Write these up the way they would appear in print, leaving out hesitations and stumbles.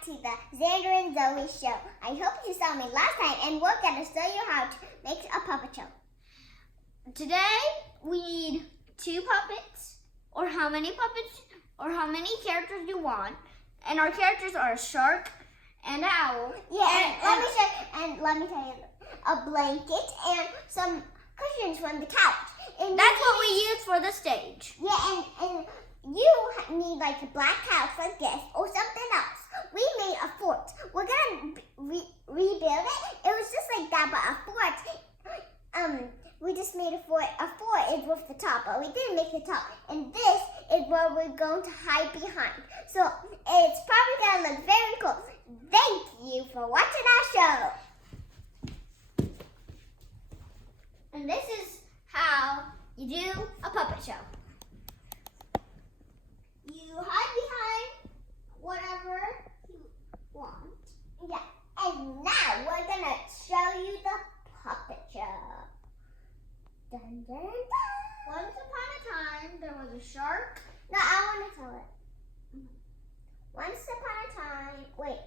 back to the Zander and Zoey show. I hope you saw me last time, and we're going to show you how to make a puppet show. Today, we need 2 puppets, or how many puppets, or how many characters you want. And our characters are a shark and an owl. Yeah, and let me tell you, a blanket and some cushions from the couch. And that's what we use for the stage. Yeah, and you need like a black couch like this or something else. We made a fort. We're gonna rebuild it. It was just like that, but a fort. We just made a fort. A fort is with the top, but we didn't make the top. And this is where we're going to hide behind. So it's probably gonna look very cool. Thank you for watching our show. And this is how you do a puppet show. You hide behind whatever you want. Yeah, and now we're gonna show you the puppet show. Dun, dun, dun. Once upon a time, there was a shark. No, I want to tell it. Once upon a time, wait.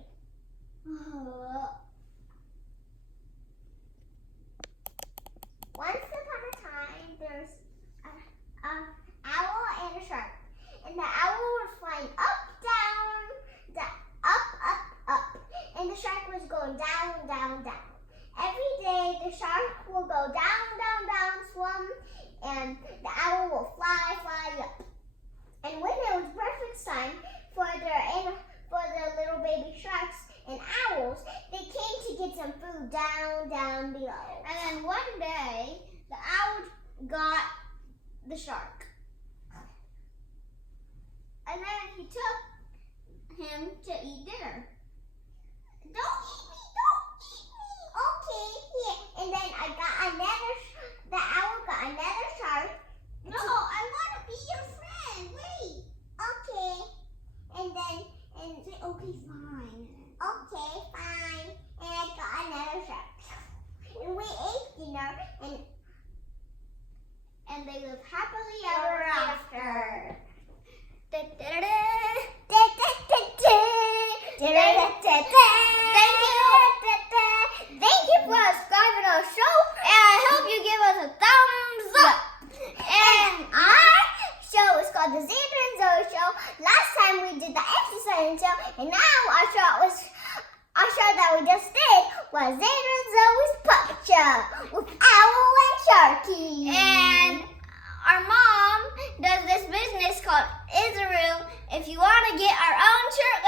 Once upon a time, there's an owl and a shark. And the owl was flying up, down, up. And the shark was going down, down, down. Every day, the shark will go down, swim, and the owl will fly up. And when it was perfect time for the little baby sharks and owls, they came to get some food down below. And then one day, the owl got the shark. And then he took him to eat dinner. Don't eat me! Okay, here. And then the owl got another shark. No, I want to be your friend. Wait. Okay. And Say, okay, fine. Okay, fine. And I got another shark. And we ate dinner and they live happily ever after. Thank you for subscribing to our show, and I hope you give us a thumbs up. And our show is called the Zander and Zoey show. Last time we did the exercise show, and now our show that we just did was Zander and Zoey's puppet show with Owl and Sharky. And our mom does this business called Israel. If you want to get our own shirt,